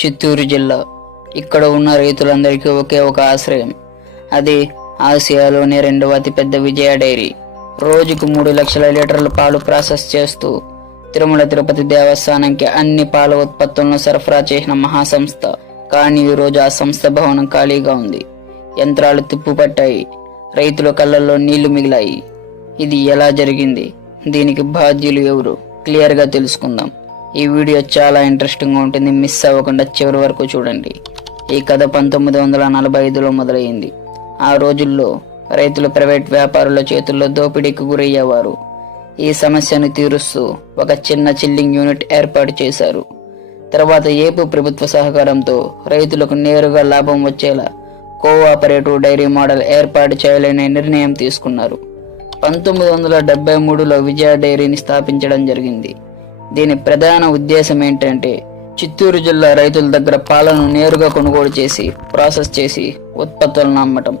చిత్తూరు జిల్లా. ఇక్కడ ఉన్న రైతులందరికీ ఒకే ఒక ఆశ్రయం. అది ఆసియాలోనే రెండవ అతిపెద్ద విజయ డైరీ. రోజుకు 3 లక్షల లీటర్ల పాలు ప్రాసెస్ చేస్తూ తిరుమల తిరుపతి దేవస్థానంకి అన్ని పాల ఉత్పత్తులను సరఫరా చేసిన మహాసంస్థ. కానీ ఈరోజు ఆ సంస్థ భవనం ఖాళీగా ఉంది. యంత్రాలు తిప్పుపట్టాయి, రైతుల కళ్ళల్లో నీళ్లు మిగిలాయి. ఇది ఎలా జరిగింది? దీనికి బాధ్యులు ఎవరు? క్లియర్గా తెలుసుకుందాం. ఈ వీడియో చాలా ఇంట్రెస్టింగ్గా ఉంటుంది, మిస్ అవ్వకుండా చివరి వరకు చూడండి. ఈ కథ 1945లో మొదలైంది. ఆ రోజుల్లో రైతులు ప్రైవేట్ వ్యాపారుల చేతుల్లో దోపిడీకి గురయ్యేవారు. ఈ సమస్యను తీరుస్తూ ఒక చిన్న చిల్లింగ్ యూనిట్ ఏర్పాటు చేశారు. తర్వాత ఏపీ ప్రభుత్వ సహకారంతో రైతులకు నేరుగా లాభం వచ్చేలా కోఆపరేటివ్ డైరీ మోడల్ ఏర్పాటు చేయాలనే నిర్ణయం తీసుకున్నారు. 1973లో విజయ డైరీని స్థాపించడం జరిగింది. దీని ప్రధాన ఉద్దేశం ఏంటంటే చిత్తూరు జిల్లా రైతుల దగ్గర పాలను నేరుగా కొనుగోలు చేసి ప్రాసెస్ చేసి ఉత్పత్తులను అమ్మటం.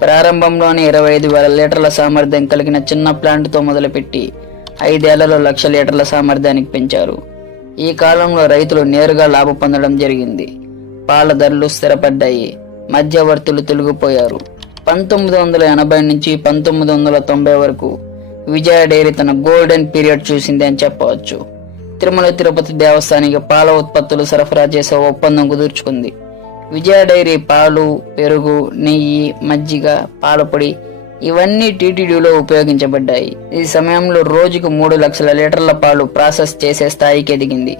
ప్రారంభంలోనే 25,000 లీటర్ల సామర్థ్యం కలిగిన చిన్న ప్లాంట్తో మొదలుపెట్టి 5 ఏళ్లలో 1,00,000 లీటర్ల సామర్థ్యానికి పెంచారు. ఈ కాలంలో రైతులు నేరుగా లాభం పొందడం జరిగింది. పాల ధరలు స్థిరపడ్డాయి, మధ్యవర్తులు తొలగిపోయారు. 1980 నుంచి 1990 వరకు విజయ డైరీ తన గోల్డెన్ పీరియడ్ చూసింది అని చెప్పవచ్చు. తిరుమల తిరుపతి దేవస్థానానికి పాల ఉత్పత్తులు సరఫరా చేసే ఒప్పందం కుదుర్చుకుంది. విజయ డైరీ పాలు, పెరుగు, నెయ్యి, మజ్జిగ, పాలపొడి ఇవన్నీ టీటీడీలో ఉపయోగించబడ్డాయి. ఈ సమయంలో రోజుకు 3 లక్షల లీటర్ల పాలు ప్రాసెస్ చేసే స్థాయికి ఎదిగింది.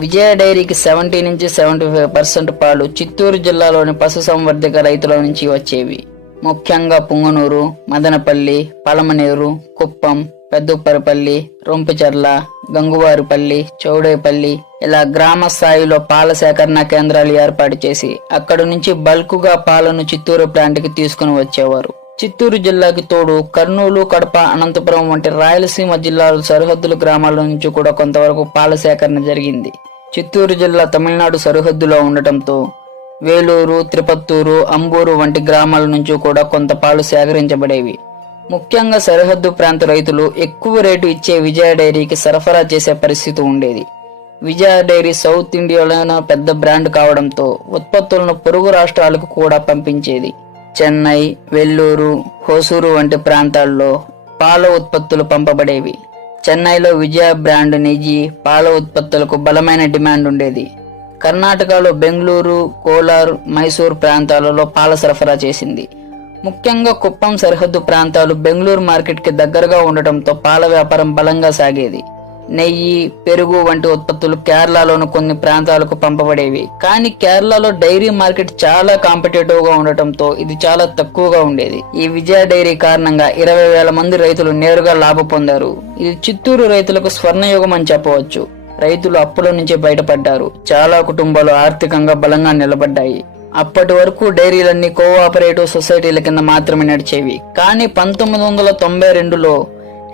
విజయ డైరీకి 70 నుంచి 75% పాలు చిత్తూరు జిల్లాలోని పశు సంవర్ధక రైతుల నుంచి వచ్చేవి. ముఖ్యంగా పుంగనూరు, మదనపల్లి, పలమనేరు, కుప్పం, పెద్దపరపల్లి, రొంపిచర్ల, గంగువారిపల్లి, చౌడేపల్లి ఇలా గ్రామ స్థాయిలో పాల సేకరణ కేంద్రాలు ఏర్పాటు చేసి అక్కడి నుంచి బల్కుగా పాలను చిత్తూరు ప్లాంట్కి తీసుకుని వచ్చేవారు. చిత్తూరు జిల్లాకి తోడు కర్నూలు, కడప, అనంతపురం వంటి రాయలసీమ జిల్లాల సరిహద్దుల గ్రామాల నుంచి కూడా కొంతవరకు పాల సేకరణ జరిగింది. చిత్తూరు జిల్లా తమిళనాడు సరిహద్దులో ఉండటంతో వేలూరు, త్రిపత్తూరు, అంబూరు వంటి గ్రామాల నుంచి కూడా కొంత పాలు సేకరించబడేవి. ముఖ్యంగా సరిహద్దు ప్రాంత రైతులు ఎక్కువ రేటు ఇచ్చే విజయ డైరీకి సరఫరా చేసే పరిస్థితి ఉండేది. విజయ డైరీ సౌత్ ఇండియాలోనే పెద్ద బ్రాండ్ కావడంతో ఉత్పత్తులను పొరుగు రాష్ట్రాలకు కూడా పంపించేది. చెన్నై, వెల్లూరు, హోసూరు వంటి ప్రాంతాల్లో పాల ఉత్పత్తులు పంపబడేవి. చెన్నైలో విజయ బ్రాండ్ నెయ్యి, పాల ఉత్పత్తులకు బలమైన డిమాండ్ ఉండేది. కర్ణాటకలో బెంగళూరు, కోలార్, మైసూర్ ప్రాంతాలలో పాల సరఫరా చేసింది. ముఖ్యంగా కుప్పం సరిహద్దు ప్రాంతాలు బెంగళూరు మార్కెట్కి దగ్గరగా ఉండటంతో పాల వ్యాపారం బలంగా సాగేది. నెయ్యి, పెరుగు వంటి ఉత్పత్తులు కేరళలోని కొన్ని ప్రాంతాలకు పంపబడేవి. కానీ కేరళలో డైరీ మార్కెట్ చాలా కాంపిటేటివ్ గా ఉండటంతో ఇది చాలా తక్కువగా ఉండేది. ఈ విజయ డైరీ కారణంగా 20,000 మంది రైతులు నేరుగా లాభ పొందారు. ఇది చిత్తూరు రైతులకు స్వర్ణయుగం అని చెప్పవచ్చు. రైతులు అప్పుల నుంచి బయటపడ్డారు. చాలా కుటుంబాలు ఆర్థికంగా బలంగా నిలబడ్డాయి. అప్పటి వరకు డైరీలన్నీ కోఆపరేటివ్ సొసైటీల కింద మాత్రమే నడిచేవి. కానీ 1992లో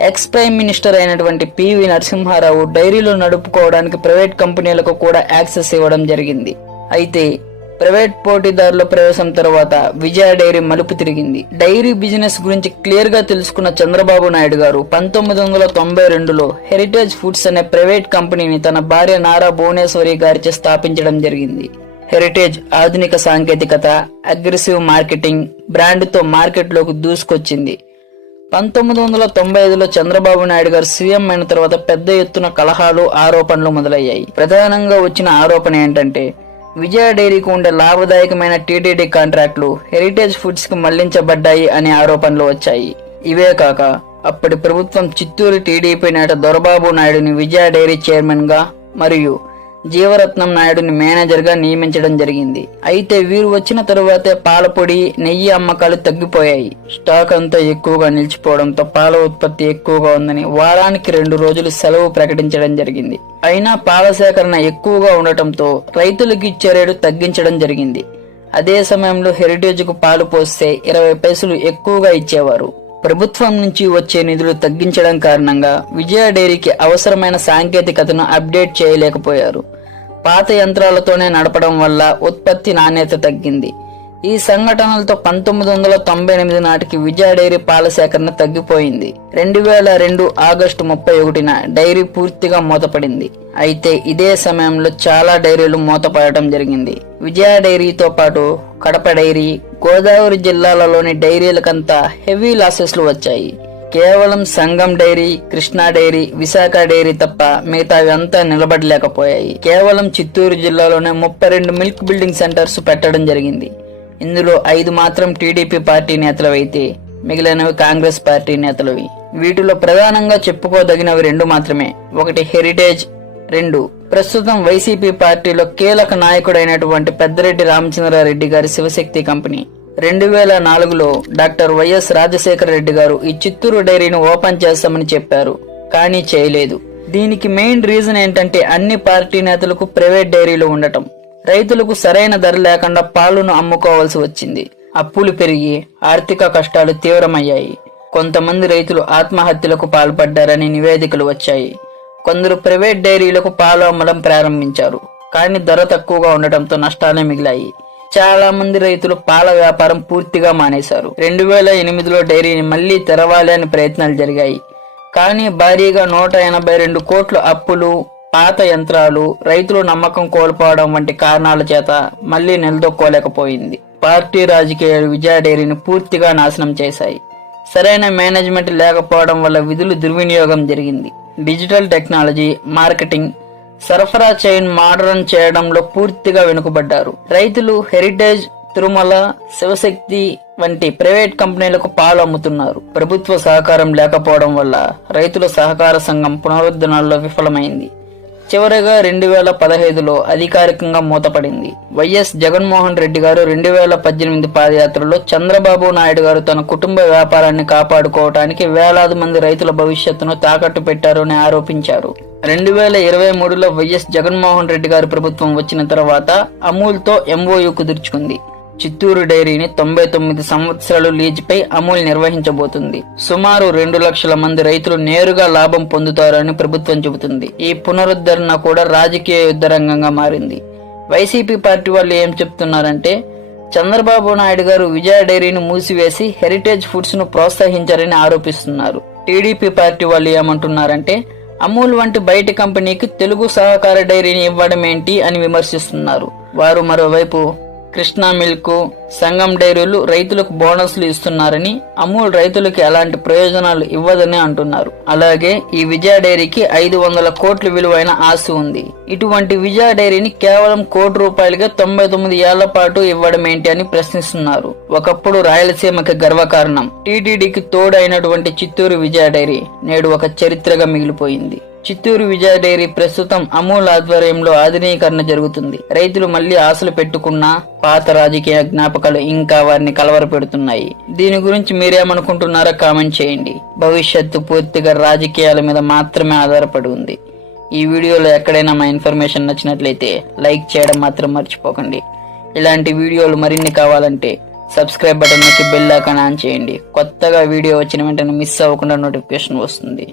ఎక్స్ ప్రైమ్ మినిస్టర్ అయినటువంటి పివి నరసింహారావు డైరీలు నడుపుకోవడానికి ప్రైవేట్ కంపెనీలకు కూడా యాక్సెస్ ఇవ్వడం జరిగింది. అయితే ప్రైవేట్ పోటీదారుల ప్రవేశం తర్వాత విజయ డైరీ మలుపు తిరిగింది. డైరీ బిజినెస్ గురించి క్లియర్ గా తెలుసుకున్న చంద్రబాబు నాయుడు గారు 1992లో హెరిటేజ్ ఫుడ్స్ అనే ప్రైవేట్ కంపెనీని తన భార్య నారా భువనేశ్వరి గారిచే స్థాపించడం జరిగింది. హెరిటేజ్ ఆధునిక సాంకేతికత, అగ్రెసివ్ మార్కెటింగ్ బ్రాండ్తో మార్కెట్లోకి దూసుకొచ్చింది. 1995లో చంద్రబాబు నాయుడు గారు సీఎం అయిన తర్వాత పెద్ద ఎత్తున కలహాలు, ఆరోపణలు మొదలయ్యాయి. ప్రధానంగా వచ్చిన ఆరోపణ ఏంటంటే విజయ డైరీకి ఉండే లాభదాయకమైన టీటీడీ కాంట్రాక్టులు హెరిటేజ్ ఫుడ్స్ కి మళ్లించబడ్డాయి అనే ఆరోపణలు వచ్చాయి. ఇవే కాక అప్పటి ప్రభుత్వం చిత్తూరు టీడీపీ నేత దొరబాబు నాయుడుని విజయ డైరీ చైర్మన్ గా మరియు జీవరత్నం నాయుడుని మేనేజర్ గా నియమించడం జరిగింది. అయితే వీరు వచ్చిన తరువాతే పాలపొడి, నెయ్యి అమ్మకాలు తగ్గిపోయాయి. స్టాక్ అంతా ఎక్కువగా నిలిచిపోవడంతో పాల ఉత్పత్తి ఎక్కువగా ఉందని వారానికి 2 రోజులు సెలవు ప్రకటించడం జరిగింది. అయినా పాల సేకరణ ఎక్కువగా ఉండటంతో రైతులకు ఇచ్చే రేటు తగ్గించడం జరిగింది. అదే సమయంలో హెరిటేజ్ కు పాలు పోస్తే 20 పైసలు ఎక్కువగా ఇచ్చేవారు. ప్రభుత్వం నుంచి వచ్చే నిధులు తగ్గించడం కారణంగా విజయ డైరీకి అవసరమైన సాంకేతికతను అప్డేట్ చేయలేకపోయారు. పాత యంత్రాలతోనే నడపడం వల్ల ఉత్పత్తి నాణ్యత తగ్గింది. ఈ సంఘటనలతో 1998 నాటికి విజయ డైరీ పాల సేకరణ తగ్గిపోయింది. 2002 ఆగస్టు 31న డైరీ పూర్తిగా మూతపడింది. అయితే ఇదే సమయంలో చాలా డైరీలు మూతపడటం జరిగింది. విజయ డైరీతో పాటు కడప డైరీ, గోదావరి జిల్లాలలోని డైరీలకంతా హెవీ లాసెస్లు వచ్చాయి. కేవలం Sangam dairy, Krishna dairy, Visakha dairy తప్ప మిగతావి అంతా నిలబడలేకపోయాయి. కేవలం చిత్తూరు జిల్లాలోనే 32 మిల్క్ బిల్డింగ్ సెంటర్స్ పెట్టడం జరిగింది. ఇందులో 5 మాత్రం టీడీపీ పార్టీ నేతలవైతే మిగిలినవి కాంగ్రెస్ పార్టీ నేతలవి. వీటిలో ప్రధానంగా చెప్పుకోదగినవి 2 మాత్రమే. ఒకటి హెరిటేజ్, 2 ప్రస్తుతం వైసీపీ పార్టీలో కీలక నాయకుడైనటువంటి పెద్దిరెడ్డి రామచంద్రారెడ్డి గారి శివశక్తి కంపెనీ. 2004లో డాక్టర్ వైఎస్ రాజశేఖర రెడ్డి గారు ఈ చిత్తూరు డైరీని ఓపెన్ చేస్తామని చెప్పారు, కానీ చేయలేదు. దీనికి మెయిన్ రీజన్ ఏంటంటే అన్ని పార్టీ నేతలకు ప్రైవేట్ డైరీలు ఉండటం. రైతులకు సరైన ధర లేకుండా పాలను అమ్ముకోవాల్సి వచ్చింది. అప్పులు పెరిగి ఆర్థిక కష్టాలు తీవ్రమయ్యాయి. కొంతమంది రైతులు ఆత్మహత్యలకు పాల్పడ్డారని నివేదికలు వచ్చాయి. కొందరు ప్రైవేట్ డైరీలకు పాలు అమ్మడం ప్రారంభించారు, కానీ ధర తక్కువగా ఉండటంతో నష్టాలే మిగిలాయి. చాలా మంది రైతులు పాల వ్యాపారం పూర్తిగా మానేశారు. 2008లో డైరీని మళ్లీ తెరవాలి అని ప్రయత్నాలు జరిగాయి, కానీ భారీగా 182 కోట్ల అప్పులు, పాత యంత్రాలు, రైతులు నమ్మకం కోల్పోవడం వంటి కారణాల చేత మళ్లీ నిలదొక్కోలేకపోయింది. పార్టీ రాజకీయాలు విజయ డైరీని పూర్తిగా నాశనం చేశాయి. సరైన మేనేజ్మెంట్ లేకపోవడం వల్ల విధులు దుర్వినియోగం జరిగింది. డిజిటల్ టెక్నాలజీ, మార్కెటింగ్, సరఫరా చైన్ మోడర్న్ చేయడంలో పూర్తిగా వెనుకబడ్డారు. రైతులు హెరిటేజ్, తిరుమల, శివశక్తి వంటి ప్రైవేట్ కంపెనీలకు పాలు అమ్ముతున్నారు. ప్రభుత్వ సహకారం లేకపోవడం వల్ల రైతుల సహకార సంఘం పునరుద్ధరణలో విఫలమైంది. చివరిగా 2015లో అధికారికంగా మూతపడింది. వైఎస్ జగన్మోహన్ రెడ్డి గారు 2018 పాదయాత్రలో చంద్రబాబు నాయుడు గారు తన కుటుంబ వ్యాపారాన్ని కాపాడుకోవటానికి వేలాది మంది రైతుల భవిష్యత్తును తాకట్టు పెట్టారని ఆరోపించారు. 2023లో వైఎస్ జగన్మోహన్ రెడ్డి గారి ప్రభుత్వం వచ్చిన తర్వాత అమూల్తో MOU కుదుర్చుకుంది. చిత్తూరు డైరీని 99 సంవత్సరాలు లీజుపై అమూల్ నిర్వహించబోతుంది. సుమారు 2 లక్షల మంది రైతులు నేరుగా లాభం పొందుతారని ప్రభుత్వం చెబుతుంది. ఈ పునరుద్ధరణ కూడా రాజకీయ యుద్ధరంగంగా మారింది. వైసీపీ పార్టీ వాళ్ళు ఏం చెప్తున్నారంటే, చంద్రబాబు నాయుడు గారు విజయ డైరీని మూసివేసి హెరిటేజ్ ఫుడ్స్ ను ప్రోత్సహించారని ఆరోపిస్తున్నారు. టీడీపీ పార్టీ వాళ్ళు ఏమంటున్నారంటే, అమూల్ వంటి బయటి కంపెనీకి తెలుగు సహకార డైరీని ఇవ్వడం ఏంటి అని విమర్శిస్తున్నారు. వారు మరోవైపు కృష్ణా మిల్క్, సంగం డైరీలు రైతులకు బోనస్లు ఇస్తున్నారని, అమూల్ రైతులకు ఎలాంటి ప్రయోజనాలు ఇవ్వదని అంటున్నారు. అలాగే ఈ విజయ డైరీకి 500 కోట్ల విలువైన ఆస్తి ఉంది. ఇటువంటి విజయ డైరీని కేవలం ₹1 99 ఏళ్ల పాటు ఇవ్వడం ఏంటి అని ప్రశ్నిస్తున్నారు. ఒకప్పుడు రాయలసీమకి గర్వకారణం, టీటీడీకి తోడు అయినటువంటి చిత్తూరు విజయ డైరీ నేడు ఒక చరిత్రగా మిగిలిపోయింది. చిత్తూరు విజయ డైరీ ప్రస్తుతం అమూల్ ఆధ్వర్యంలో ఆధునీకరణ జరుగుతుంది. రైతులు మళ్లీ ఆశలు పెట్టుకున్నా పాత రాజకీయ జ్ఞాపకాలు ఇంకా వారిని కలవరపెడుతున్నాయి. దీని గురించి మీరేమనుకుంటున్నారో కామెంట్ చేయండి. భవిష్యత్తు పూర్తిగా రాజకీయాల మీద మాత్రమే ఆధారపడి ఉంది. ఈ వీడియోలో ఎక్కడైనా మా ఇన్ఫర్మేషన్ నచ్చినట్లయితే లైక్ చేయడం మాత్రం మర్చిపోకండి. ఇలాంటి వీడియోలు మరిన్ని కావాలంటే సబ్స్క్రైబ్ బటన్ నొక్కి బెల్ ఐకాన్ ఆన్ చేయండి. కొత్తగా వీడియో వచ్చిన వెంటనే మిస్ అవ్వకుండా నోటిఫికేషన్ వస్తుంది.